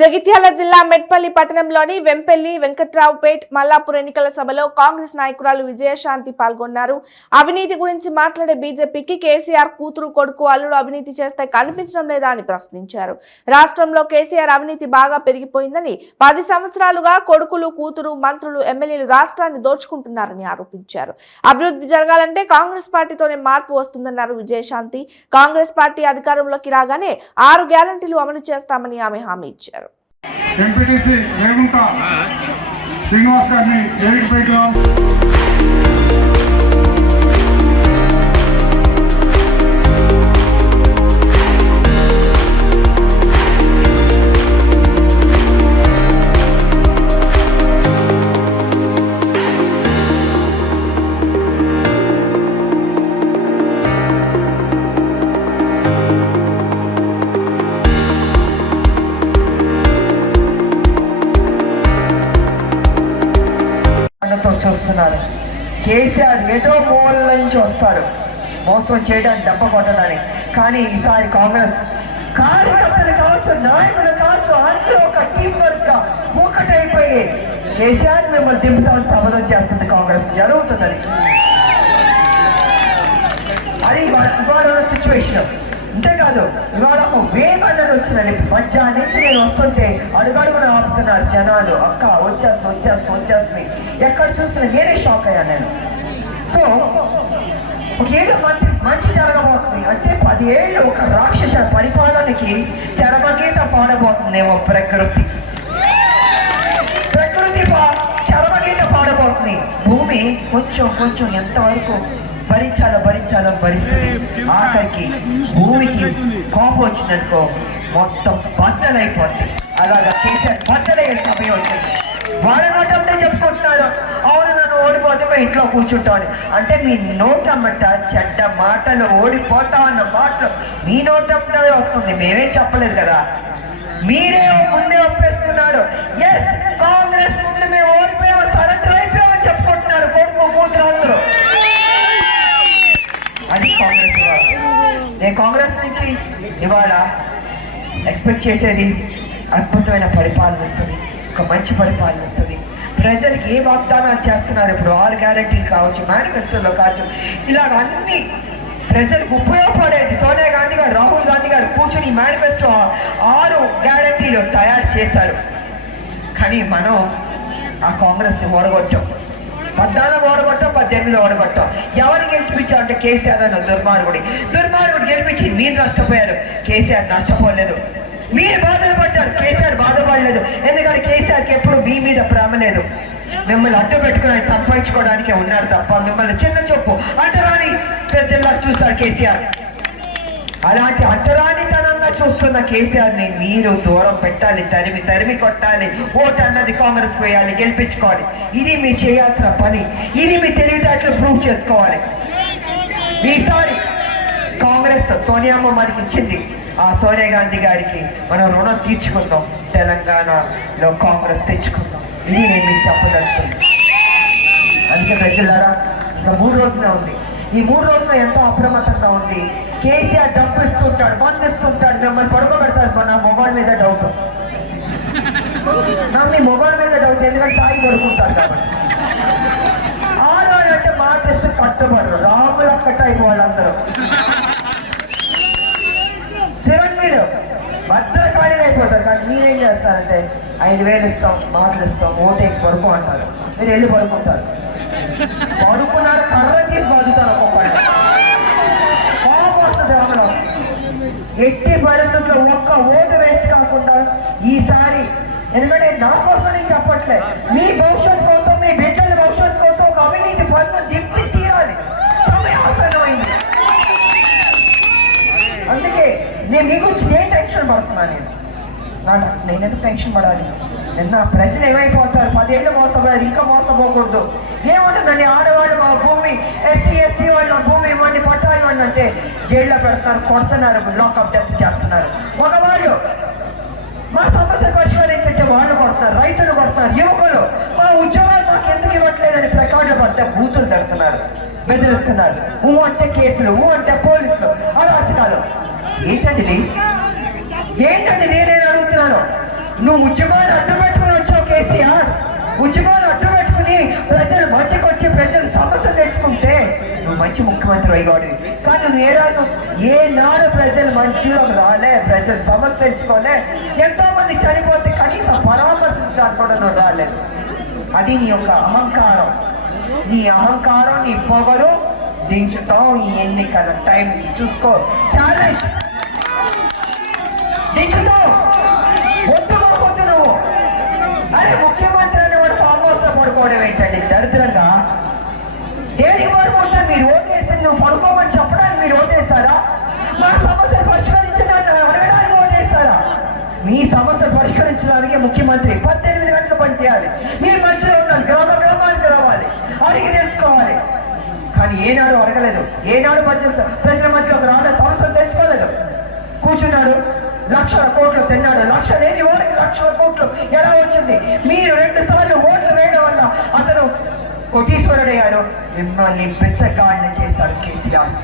జగిత్యాల జిల్లా మెట్పల్లి పట్టణంలోని వెంపెల్లి వెంకట్రావుపేట్ మల్లాపూర్ ఎన్నికల సభలో కాంగ్రెస్ నాయకురాలు విజయశాంతి పాల్గొన్నారు. అవినీతి గురించి మాట్లాడే బీజేపీకి కేసీఆర్ కూతురు కొడుకు అల్లుడు అవినీతి చేస్తే కనిపించడం లేదా అని ప్రశ్నించారు. రాష్ట్రంలో కేసీఆర్ అవినీతి బాగా పెరిగిపోయిందని, 10 సంవత్సరాలుగా కొడుకులు, కూతురు, మంత్రులు, ఎమ్మెల్యేలు రాష్ట్రాన్ని దోచుకుంటున్నారని ఆరోపించారు. అభివృద్ధి జరగాలంటే కాంగ్రెస్ పార్టీతోనే మార్పు వస్తుందన్నారు విజయశాంతి. కాంగ్రెస్ పార్టీ అధికారంలోకి రాగానే 6 గ్యారంటీలు అమలు చేస్తామని ఆమె హామీ ఇచ్చారు. ఎంపీటీసీ రేగుంట శ్రీనివాస్ గారిని వేదికపైకి చూస్తున్నారు. కేసీఆర్ ఏదో మూల నుంచి వస్తారు మోసం చేయడానికి, దెబ్బ కొట్టడానికి. కానీ ఈసారి కాంగ్రెస్ కార్యకర్తలు కావచ్చు, నాయకులు కావచ్చు, అందరూ ఒక టీం వర్క్ గా ఒకటైపోయి కేసీఆర్ మిమ్మల్ని దింపుతామని శపథం చేస్తుంది కాంగ్రెస్. జరుగుతుందని అది ఇవాళ సిచ్యువేషన్. అంతేకాదు, ఇవాళ ఒక వేవ్ అనేది వచ్చిందండి. మధ్యాహ్నం నుంచి నేను వస్తుంటే అడుగడుగున ఆపుతున్నారు జనాలు. అక్క వచ్చేస్తుంది. ఎక్కడ చూస్తున్నా నేనే షాక్ అయ్యాను నేను. సో ఏదో మంచి జరగబోతుంది అంటే 10 ఏళ్ళు ఒక రాక్షస పరిపాలనకి చరమగీత పాడబోతుందేమో ప్రకృతి చరమగీత పాడబోతుంది. భూమి కొంచెం ఎంతవరకు భరించాలని ఆఖరికి భూమికి కోపం వచ్చిందనుకో మొత్తం బద్దలైపోతుంది. అలాగా కేసీఆర్ బద్దలయ్యే సమయం వచ్చింది. వాళ్ళ నోటంటే చెప్పుకుంటున్నారు, అవును నన్ను ఓడిపోతే ఇంట్లో కూర్చుంటాను అంటే మీ నోటమ్మట చెడ్డ మాటలు, ఓడిపోతా అన్న మాటలు మీ నోటంటే వస్తుంది. మేమేం చెప్పలేదు కదా, మీరే ముందే ఒప్పేసుకున్నారు. ఎస్, కాంగ్రెస్ ముందు మేము ఓడిపోయాము, సరెండర్ అయిపోయామని చెప్పుకుంటున్నారు కొడుకు కూతురు అందరూ. అది కాంగ్రెస్. నేను కాంగ్రెస్ నుంచి ఇవాళ ఎక్స్పెక్ట్ చేసేది అద్భుతమైన పరిపాలన వస్తుంది, ఒక మంచి పరిపాలన వస్తుంది. ప్రజలకు ఏ వాగ్దానాలు చేస్తున్నారు ఇప్పుడు 6 గ్యారెంటీలు కావచ్చు, మేనిఫెస్టోలో కావచ్చు, ఇలాగ అన్ని ప్రజలకు ఉపయోగపడేది. సోనియా గాంధీ గారు, రాహుల్ గాంధీ గారు కూర్చొని మేనిఫెస్టో 6 గ్యారెంటీలు తయారు చేశారు. కానీ మనం ఆ కాంగ్రెస్ని ఓడగొట్టాం. 14 ఓడగొట్టాం, 18 ఓడగొట్టాం. ఎవరు గెలిపించారంటే కేసీఆర్ అన్న దుర్మార్గుడు గెలిపించి మీరు నష్టపోయారు, కేసీఆర్ నష్టపోలేదు. మీరు బాధలు పడ్డారు, కేసీఆర్ బాధపడలేదు. ఎందుకంటే కేసీఆర్కి ఎప్పుడు మీ మీద ప్రేమ లేదు. మిమ్మల్ని అడ్డు పెట్టుకుని సంపాదించుకోవడానికే ఉన్నారు తప్ప మిమ్మల్ని చిన్న చూపు అంటరాని ప్రజల్లా చూస్తారు కేసీఆర్. అలాంటి అంటరానితనంగా చూస్తున్న కేసీఆర్ని మీరు దూరం పెట్టాలి, తరిమి కొట్టాలి. ఓటు అన్నది కాంగ్రెస్ వేయాలి, గెలిపించుకోవాలి. ఇది మీరు చేయాల్సిన పని. ఇది మీ తెలివితేటలు ప్రూవ్ చేసుకోవాలి. ఈసారి కాంగ్రెస్ సోనియామ్మ మనకి ఇచ్చింది, ఆ సోనియా గాంధీ గారికి మనం రుణం తీర్చుకుందాం. తెలంగాణలో కాంగ్రెస్ తెచ్చుకుందాం. ఇది నేను మీకు చెప్పదలుచుకుంది. అందుకే ప్రజలారా, ఇంకా 3 రోజులే ఉంది. ఈ 3 రోజులు ఎంతో అప్రమత్తంగా ఉంది. కేసీఆర్ డబ్బు ఇస్తుంటాడు, మందు ఇస్తుంటాడు, మిమ్మల్ని పడుకోబెడతారు. నా మొబైల్ మీద డౌట్, మీ మొబైల్ మీద డౌట్, ఎందుకంటే తాగి పడుకుంటారు కాబట్టి. ఆడవాళ్ళు అంటే మాట ఇస్తే కష్టపడరు, రాములక్క టైప్ వాళ్ళందరూ చిరంజీలు భద్రకాళీలు అయిపోతారు. కానీ మీరేం చేస్తారంటే 5,000 ఇస్తాం, మాటలు ఇస్తాం, ఓటేకి పడుకో అంటారు. మీరు వెళ్ళి పడుకుంటారు. పడుకున్నారు, కర్ర తీసి బాదుతారు. ఒక్కొక్కళ్ళు కోపం వస్తుంది. అమలు ఎట్టి పరిస్థితుల్లో ఒక్క ఓటు వేస్ట్ కాకుండా ఈసారి, ఎందుకంటే నా కోసం నేను చెప్పట్లేదు, మీ భవిష్యత్ కోసం, మీ బిడ్డల భవిష్యత్ కోసం ఒక అవినీతి పనులు దిప్పి తీరాలి. సమయాసనమైంది. అందుకే నేను మీ గురించి నేను టెన్షన్ పడుతున్నాను. నేనెందుకు టెన్షన్ పడాలి? నిన్న ప్రజలు ఏమైపోతారు? 10 ఏళ్ళు మోసపోయారు, ఇంకా మోసపోకూడదు. ఏముంటుందండి, ఆడవాళ్ళు మా భూమి, ఎస్సీ వాళ్ళు భూమి ఇవ్వండి, పట్టాలు ఇవ్వండి అంటే జైల్లో పెడుతున్నారు, కొడుతున్నారు, లాకప్ డెత్ చేస్తున్నారు. మగవాళ్ళు మా సమస్య పరిష్కరించే వాళ్ళు కొడుతున్నారు, రైతులు కొడుతున్నారు, యువకులు మా ఉద్యోగాలు మాకు ఎందుకు ఇవ్వట్లేదని ప్లకార్డులు పడితే బూతులు తడుతున్నారు, బెదిరిస్తున్నారు. అంటే కేసులు, అంటే పోలీసులు, అరాచకాలు. ఏంటండి నేనే అడుగుతున్నాను. నువ్వు ఉద్యమాలు అడ్డు పెట్టుకుని వచ్చావు కేసీఆర్. ఉద్యమాలు అడ్డు పెట్టుకుని ప్రజలు మంచికి వచ్చి ప్రజలు సమస్య తెచ్చుకుంటే నువ్వు మంచి ముఖ్యమంత్రి అయ్యాడు. కానీ ఏనాడు ప్రజలు మంచిలోకి రాలే, ప్రజలు సమస్య తెచ్చుకోలే. ఎంతో మంది చనిపోతే కనీసం పరామర్శించడానికి కూడా నువ్వు రాలేదు. అది నీ యొక్క అహంకారం. నీ అహంకారం, నీ పొగరు దించుతావు. ఈ ఎన్నికల టైం చూసుకో, చాలా దించుతావు. ఒట్టుకోవద్దు నువ్వు. అరే ముఖ్యమంత్రి అనేవాడు ఫామ్ హౌస్ లో పడుకోవడం ఏంటండి దరిద్రంగా? దేనికి పడుకుంటారు? మీరు ఓటేసింది నువ్వు పడుకోమని చెప్పడానికి మీరు ఓటేస్తారా? మా సమస్యలు పరిష్కరించడానికి అడగడానికి ఓటేస్తారా? మీ సమస్య పరిష్కరించడానికి ముఖ్యమంత్రి 18 గంటలు పనిచేయాలి. మీరు మంచిగా ఉండాలి, గ్రామానికి రావాలి, అడిగి తెలుసుకోవాలి. కానీ ఏనాడు అడగలేదు, ఏనాడు ప్రజల మధ్యలోకి రాలేదు, సమస్యలు తెలుసుకోలేదు. కూర్చున్నాడు, లక్షల కోట్లు తిన్నాడు. లక్ష లేని వాడికి లక్షల కోట్లు ఎలా వచ్చింది? మీరు 2 సార్లు ఓట్లు వేయడం వల్ల అతను కోటీశ్వరుడయ్యాడు. మిమ్మల్ని బిచ్చగాడిని చేశారు కేసీఆర్.